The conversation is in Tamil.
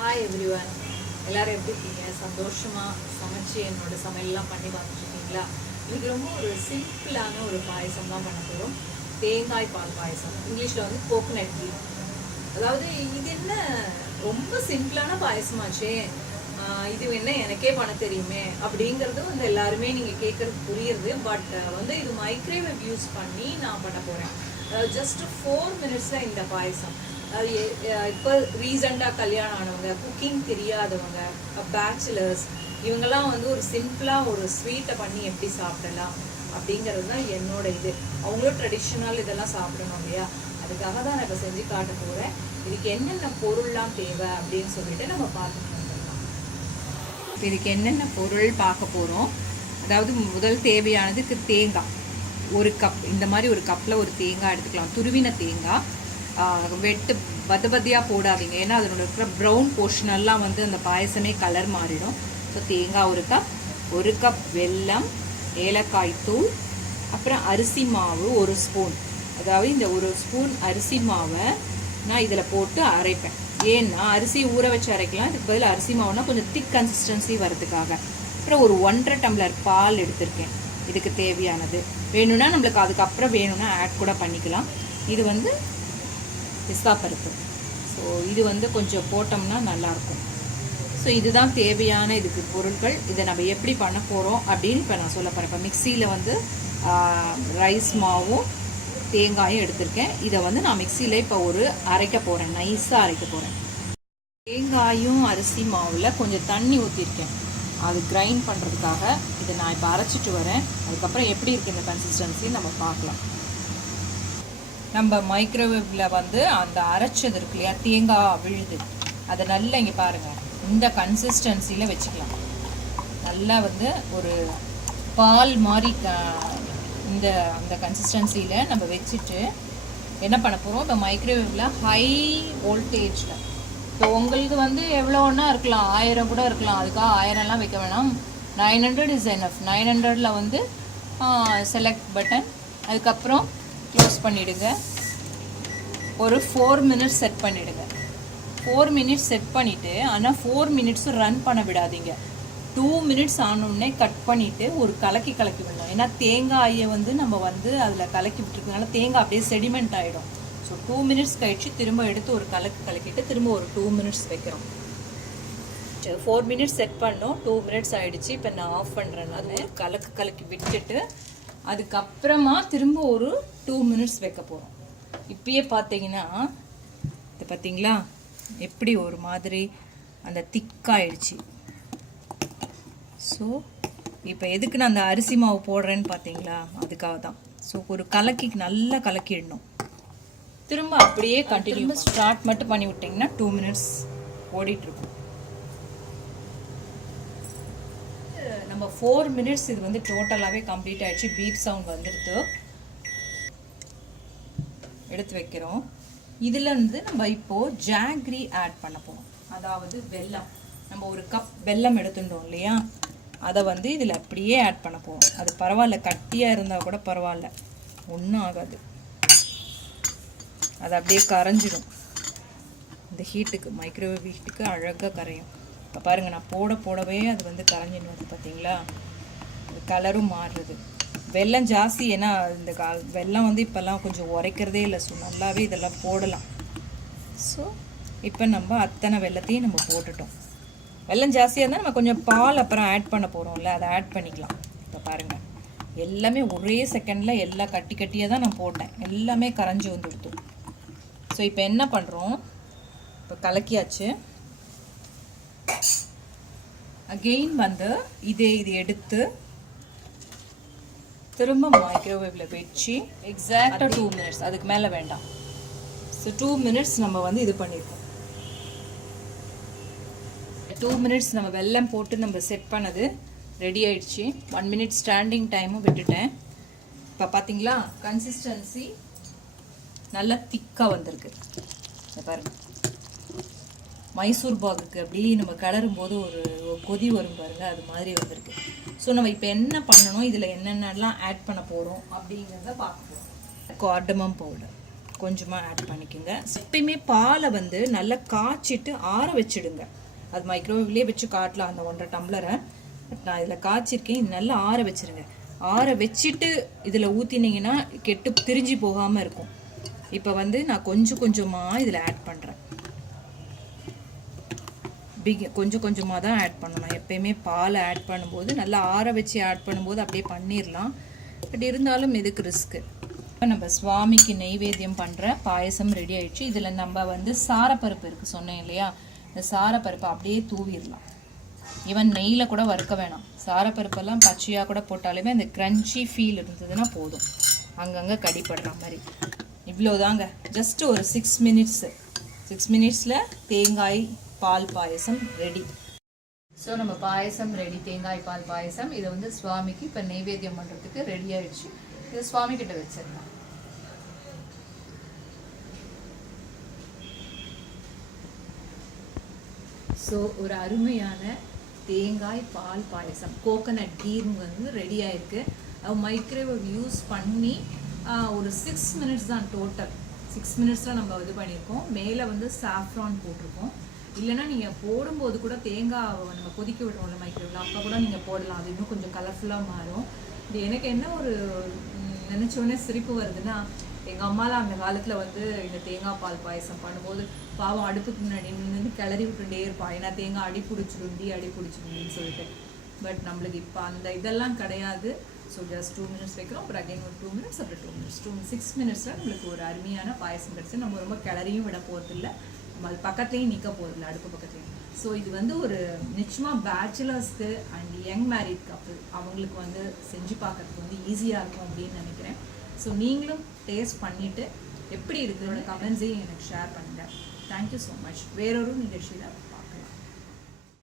ஹாய் எவ்ரிவன், எல்லாரும் எப்படி இருக்கீங்க? சந்தோஷமாக சமைச்சு என்னோட சமையல்லாம் பண்ணி பார்த்துருக்கீங்களா? இன்னைக்கு ரொம்ப ஒரு சிம்பிளான ஒரு பாயசம் தான் பண்ண போகிறோம். தேங்காய் பால் பாயசம், இங்கிலீஷில் வந்து கோகனட் டீ. அதாவது இது என்ன ரொம்ப சிம்பிளான பாயசமாச்சே, இது என்ன எனக்கே பண்ண தெரியுமே அப்படிங்கிறது வந்து எல்லாருமே நீங்கள் கேட்குறது புரியுறது. பட் வந்து இது மைக்ரோவேவ் யூஸ் பண்ணி நான் பண்ண போகிறேன். ஜஸ்ட் 4 மினிட்ஸில் இந்த பாயசம். இப்போ ரீசெண்டாக கல்யாணம் ஆனவங்க, குக்கிங் தெரியாதவங்க, பேச்சுலர்ஸ், இவங்கெல்லாம் வந்து ஒரு சிம்பிளாக ஒரு ஸ்வீட்டை பண்ணி எப்படி சாப்பிடலாம் அப்படிங்கிறது தான் என்னோட இது. அவங்களும் ட்ரெடிஷ்னல் இதெல்லாம் சாப்பிடணும் இல்லையா, அதுக்காக தான் நான் இப்போ செஞ்சு காட்ட போகிறேன். இதுக்கு என்னென்ன பொருள்லாம் தேவை அப்படின்னு சொல்லிட்டு நம்ம பார்த்துட்டு வந்துடலாம். இப்போ இதுக்கு என்னென்ன பொருள் பார்க்க போகிறோம். அதாவது முதல் தேவையானதுக்கு தேங்காய் 1 கப். இந்த மாதிரி ஒரு கப்பில் ஒரு தேங்காய் எடுத்துக்கலாம். துருவின தேங்காய், வெட்டு பதபதியாக போடாதீங்க, ஏன்னா அதனோட இருக்கிற ப்ரௌன் போர்ஷனெல்லாம் வந்து அந்த பாயசமே கலர் மாறிடும். ஸோ தேங்காய் 1 கப், 1 கப் வெல்லம், ஏலக்காய் தூள், அப்புறம் அரிசி மாவு 1 ஸ்பூன். அதாவது இந்த 1 ஸ்பூன் அரிசி மாவை நான் இதில் போட்டு அரைப்பேன். ஏன்னா அரிசி ஊற வச்சு அரைக்கலாம், இதுக்கு பதில் அரிசி மாவுனா கொஞ்சம் திக் கன்சிஸ்டன்சி வரதுக்காக. அப்புறம் ஒரு 1.5 டம்ளர் பால் எடுத்திருக்கேன். இதுக்கு தேவையானது வேணும்னா நம்மளுக்கு அதுக்கப்புறம் வேணும்னா ஆட் கூட பண்ணிக்கலாம். இது வந்து பிஸ்தா பருப்பு. ஸோ இது வந்து கொஞ்சம் போட்டோம்னா நல்லாயிருக்கும். ஸோ இதுதான் தேவையான இதுக்கு பொருட்கள். இதை நம்ம எப்படி பண்ண போகிறோம் அப்படின்னு இப்போ நான் சொல்ல போகிறேன். இப்போ மிக்சியில் வந்து ரைஸ் மாவும் தேங்காயும் எடுத்திருக்கேன். இதை வந்து நான் மிக்சியில் இப்போ அரைக்க போகிறேன், நைஸாக அரைக்க போகிறேன். தேங்காயும் அரிசி மாவில் கொஞ்சம் தண்ணி ஊற்றிருக்கேன், அது கிரைண்ட் பண்ணுறதுக்காக. இதை நான் இப்போ அரைச்சிட்டு வரேன். அதுக்கப்புறம் எப்படி இருக்குது இந்த கன்சிஸ்டன்சி நம்ம பார்க்கலாம். நம்ம மைக்ரோவேவில் வந்து அந்த அரைச்சது இருக்கு இல்லையா, தேங்காய் விழுது, அதை நல்லா இங்கே பாருங்கள், இந்த கன்சிஸ்டன்சியில் வச்சுக்கலாம். நல்லா வந்து ஒரு பால் மாதிரி அந்த கன்சிஸ்டன்சியில் நம்ம வச்சுட்டு என்ன பண்ண போகிறோம், இப்போ மைக்ரோவேவில் ஹை வோல்டேஜில். இப்போ உங்களுக்கு வந்து எவ்வளோன்னா இருக்கலாம், 1000 கூட இருக்கலாம், அதுக்காக 1000லாம் வைக்க வேணாம். 900 இஸ் எனஃப். 900ல் வந்து செலக்ட் பட்டன், அதுக்கப்புறம் க்ளோஸ் பண்ணிவிடுங்க. ஒரு 4 மினிட்ஸ் செட் பண்ணிவிடுங்க. 4 மினிட்ஸ் செட் பண்ணிவிட்டு, ஆனால் 4 மினிட்ஸும் ரன் பண்ண விடாதீங்க. 2 மினிட்ஸ் ஆனோடனே கட் பண்ணிவிட்டு ஒரு கலக்கி விடணும். ஏன்னா தேங்காயை வந்து நம்ம வந்து அதில் கலக்கி விட்டுருக்கனால தேங்காய் அப்படியே செடிமெண்ட் ஆகிடும். ஸோ 2 மினிட்ஸ் கழிச்சு திரும்ப எடுத்து ஒரு கலக்கிட்டு திரும்ப ஒரு 2 மினிட்ஸ் வைக்கிறோம். 4 மினிட்ஸ் செட் பண்ணோம், 2 மினிட்ஸ் ஆகிடுச்சு. இப்போ நான் ஆஃப் பண்ணுறேன். நான் கலக்கி விட்டுட்டு அதுக்கப்புறமா திரும்ப ஒரு 2 மினிட்ஸ் வைக்க போகிறோம். இப்பயே பார்த்தீங்கன்னா இது பார்த்தீங்களா எப்படி ஒரு மாதிரி அந்த திக்காயிடுச்சு. ஸோ இப்போ எதுக்கு நான் அந்த அரிசி மாவு போடுறேன்னு பார்த்தீங்களா, அதுக்காக தான். ஸோ ஒரு நல்லா கலக்கிடணும். திரும்ப அப்படியே கண்டினியூ ஸ்டார்ட் மட்டும் பண்ணி விட்டிங்கன்னா 2 மினிட்ஸ் ஓடிட்டுருக்கும். நம்ம 4 மினிட்ஸ் இது வந்து டோட்டலாகவே கம்ப்ளீட் ஆகிடுச்சு. பீப் சவுண்ட் வந்துடுது. எடுத்து வைக்கிறோம். இதில் இருந்து நம்ம இப்போது ஜாக்ரி ஆட் பண்ண போகிறோம். அதாவது வெல்லம். நம்ம 1 கப் வெல்லம் எடுத்துட்டோம் இல்லையா, அதை வந்து இதில் அப்படியே ஆட் பண்ண போகிறோம். அது பரவாயில்ல, கட்டியாக இருந்தால் கூட பரவாயில்ல, ஒன்றும் ஆகாது. அது அப்படியே கரைஞ்சிடும். இந்த ஹீட்டுக்கு, மைக்ரோவேவ் ஹீட்டுக்கு அழகாக கரையும். இப்போ பாருங்கள், நான் போடவே அது வந்து கரைஞ்சின்னு வருது பார்த்தீங்களா, அது கலரும் மாறுறது. வெல்லம் ஜாஸ்தி, ஏன்னா இந்த வெல்லம் வந்து இப்போல்லாம் கொஞ்சம் உரைக்கிறதே இல்லை. ஸோ நல்லாவே இதெல்லாம் போடலாம். ஸோ இப்போ நம்ம அத்தனை வெல்லத்தையும் நம்ம போட்டுட்டோம். வெல்லம் ஜாஸ்தியாக இருந்தால் நம்ம கொஞ்சம் பால் அப்புறம் ஆட் பண்ண போகிறோம்ல, அதை ஆட் பண்ணிக்கலாம். இப்போ பாருங்கள், எல்லாமே ஒரே செகண்டில் எல்லாம் கட்டியாக தான் நான் போட்டேன், எல்லாமே கரைஞ்சி வந்துடுத்து. ஸோ இப்போ என்ன பண்ணுறோம், இப்போ கலக்கியாச்சு. அகெயின் வந்து இது எடுத்து திரும்ப மைக்ரோவேவில் வச்சு எக்ஸாக்டாக 2 மினிட்ஸ், அதுக்கு மேலே வேண்டாம். ஸோ 2 மினிட்ஸ் நம்ம வந்து இது பண்ணியிருக்கோம். 2 மினிட்ஸ் நம்ம வெல்லம் போட்டு நம்ம செட் பண்ணது ரெடி ஆயிடுச்சு. 1 மினிட் ஸ்டாண்டிங் டைமும் விட்டுட்டேன். இப்போ பார்த்தீங்களா கன்சிஸ்டன்சி நல்லா திக்காக வந்திருக்கு. பாருங்க, மைசூர் பாகுக்கு அப்படி நம்ம கிளறும் போது ஒரு கொதி வரும் பாருங்க, அது மாதிரி வந்திருக்கு. ஸோ நம்ம இப்போ என்ன பண்ணணும், இதில் என்னென்னலாம் ஆட் பண்ண போகிறோம் அப்படிங்கிறத பார்க்க போகிறோம். கார்டமம் பவுடர் கொஞ்சமாக ஆட் பண்ணிக்கோங்க. எப்பயுமே பாலை வந்து நல்லா காய்ச்சிட்டு ஆற வச்சிடுங்க. அது மைக்ரோவேவ்லேயே வச்சு காட்டலாம் அந்த 1.5 டம்ளரை. பட் நான் இதில் காய்ச்சிருக்கேன். நல்லா ஆற வச்சுருங்க. ஆற வச்சுட்டு இதில் ஊற்றினீங்கன்னா கெட்டு திரிஞ்சு போகாமல் இருக்கும். இப்போ வந்து நான் கொஞ்சம் கொஞ்சமாக இதில் ஆட் பண்ணுறேன். கொஞ்சம் கொஞ்சமாக தான் ஆட் பண்ணணும். எப்பயுமே பாலை ஆட் பண்ணும்போது நல்லா ஆற வச்சு ஆட் பண்ணும்போது அப்படியே பண்ணிடலாம். பட் இருந்தாலும் இதுக்கு ரிஸ்க்கு. இப்போ நம்ம சுவாமிக்கு நெய்வேத்தியம் பண்ணுற பாயசம் ரெடி ஆகிடுச்சு. இதில் நம்ம வந்து சாரப்பருப்பு இருக்குது சொன்னேன் இல்லையா, இந்த சாரப்பருப்பை அப்படியே தூவிடலாம். ஈவன் நெய்யில் கூட வறுக்க வேணாம். சாரப்பருப்பெல்லாம் பச்சையாக கூட போட்டாலுமே அந்த க்ரன்ச்சி ஃபீல் இருந்ததுன்னா போதும், அங்கங்கே கடிப்படுற மாதிரி. இவ்வளோதாங்க. ஜஸ்ட் ஒரு 6 மினிட்ஸில் தேங்காய் பால் பாயசம் ரெடி. ஸோ நம்ம பாயசம் ரெடி, தேங்காய் பால் பாயசம். இதை வந்து சுவாமிக்கு இப்போ நெய்வேத்தியம் பண்ணுறதுக்கு ரெடி ஆகிடுச்சு. இது சுவாமி கிட்ட வச்சிடலாம். ஸோ ஒரு அருமையான தேங்காய் பால் பாயசம், கோகனட் கீர் வந்து ரெடி ஆயிருக்கு. மைக்ரோவேவ் யூஸ் பண்ணி ஒரு 6 மினிட்ஸ் தான் டோட்டல். 6 மினிட்ஸில் நம்ம இது பண்ணியிருக்கோம். மேலே வந்து சாஃப்ரான் போட்டிருக்கோம். இல்லைன்னா நீங்கள் போடும்போது கூட தேங்காய் நம்ம கொதிக்க விடுறோம்ல மைக்ரோவேவில், அப்போ கூட நீங்கள் போடலாம். அது இன்னும் கொஞ்சம் கலர்ஃபுல்லாக மாறும். இது எனக்கு என்ன ஒரு நினச்சோடனே சிரிப்பு வருதுன்னா, எங்கள் அம்மாலாம் அந்த காலத்தில் வந்து இந்த தேங்காய் பால் பாயசம் பண்ணும்போது பாவம் அடுப்புக்கு முன்னாடி நின்று கிளறி விட்டுட்டே இருப்பாள். ஏன்னா தேங்காய் அடி பிடிச்சிருண்டின்னு சொல்லிட்டு. பட் நம்மளுக்கு இப்போ அந்த இதெல்லாம் கிடையாது. ஸோ ஜஸ்ட் 2 மினிட்ஸ் வைக்கிறோம். அப்புறம் அகைன் ஒரு 2 மினிட்ஸ், அப்புறம் 2 மினிட்ஸ், 6 மினிட்ஸில் நம்மளுக்கு ஒரு அருமையான பாயசம் கிடச்சி. நம்ம ரொம்ப கிளறியும் விட போகிறதில்ல, நம்ம அது பக்கத்துலேயும் நிற்க போகிறதில்ல, அடுப்பு பக்கத்துலேயும். ஸோ இது வந்து ஒரு நிச்சயமாக பேச்சுலர்ஸ்க்கு அண்ட் யங் மேரிட் கப்பிள் அவங்களுக்கு வந்து செஞ்சு பார்க்கறதுக்கு வந்து ஈஸியாக இருக்கும் அப்படின்னு நினைக்கிறேன். ஸோ நீங்களும் டேஸ்ட் பண்ணிவிட்டு எப்படி இருக்குன்னு கமெண்ட்ஸையும் எனக்கு ஷேர் பண்ணுங்கள். Thank you so much. வேறொரு நிகழ்ச்சியில்